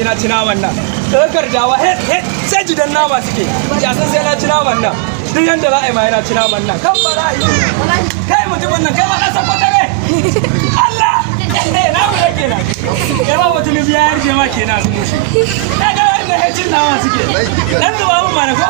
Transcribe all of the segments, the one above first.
je na ci naman nan. Ɗaukar jawa sai gidan nama suke. Ya san sai na ci naman nan. Duk yanda za a yi ma yana ci naman nan. Kan ba za a yi. Kai mutumin nan kai ma ɗan sakwata ne. Allah! Na mu yake nan. Kai ma mutum biya yarje ma kenan. Na ga wanda ya cin nama suke. Dan zuba mun mana ko?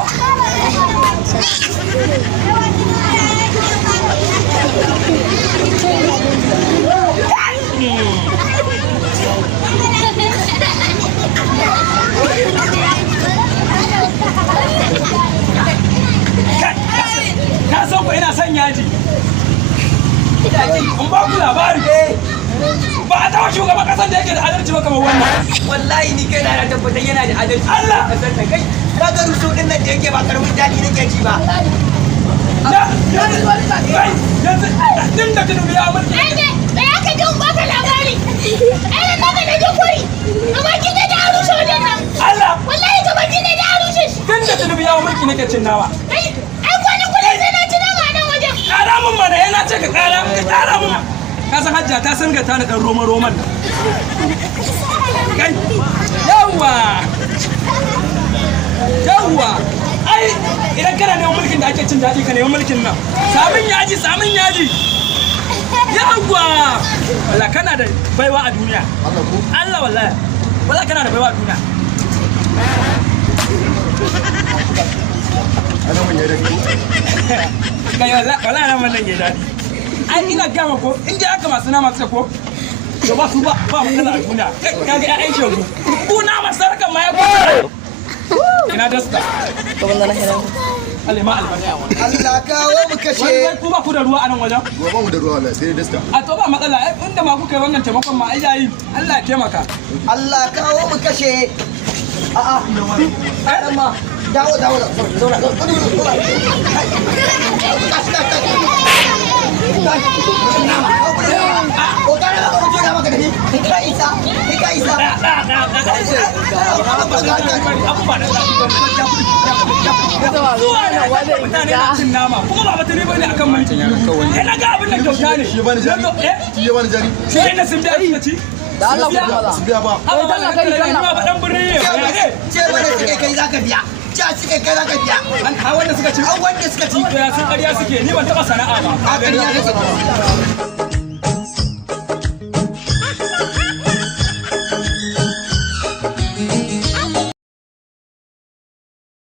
Na san ku ina son yaji. In ba ku labari. Ba a taɓa shugaban ƙasar da yake da adalci ba kamar wannan. Wallahi ni kai na tabbatar yana da adalci. Allah! Kasar da kai. Ka ga ruso din nan da yake ba karamin daɗi nake ji ba. Yanzu tun da tunubi ya mulki. Da ya ka jin baka labari. Ai da naka da jikuri. Amma kin da an rushe wajen nan. Allah! Wallahi gaba kin da an rushe shi. Tun da tunubi ya mulki nake cin nawa. Ai kwanan kullum sai na ci nama a nan wajen. Ƙara mun mana yana ce ka ƙara mun. Ka san hajja ta san ga ta na ɗan roman nan. Kai! Yawwa! Ai idan kana neman mulkin da ake cin daɗi ka neman mulkin nan. Samun yaji! Yawwa! Walla kana da baiwa a duniya. Allah wallahi. Wallahi kana da baiwa a duniya. Kai wallahi na wannan ya daɗi. Ai ina gama ko in dai aka masu nama suka ko to ba su ba matsala a duniya. Kaga ƴaƴan shegu. Ku nama sarkan ma ya ko. Ina dasta. To ban na hira. Allah ma albaniya wannan. Allah kawo mu kashe. Wai ku ba ku da ruwa a nan wajen? Ba mu da ruwa wallahi sai dasta. A to ba matsala inda ma kuka yi wannan taimakon ma ai yayi. Allah ya taimaka. Allah kawo mu kashe. A'a. Ai ma dawo. Zauna. Mutane na cin nama kuma ba batuni bane akan mulki. Na ga abin da kyauta ne. Shi ya bani jari. Shi ya bani jari. Sai na sun biya suka ci. Da Allah ku maza. Su biya ba. Allah Allah kai kana ba dan birni ne. Ce mana suke kai zaka biya. Ja suke kai zaka biya. An ha wanda suka ci. An wanda suka ci. To ya sun ƙarya suke ni ban taɓa sana'a ba. A ƙarya kake.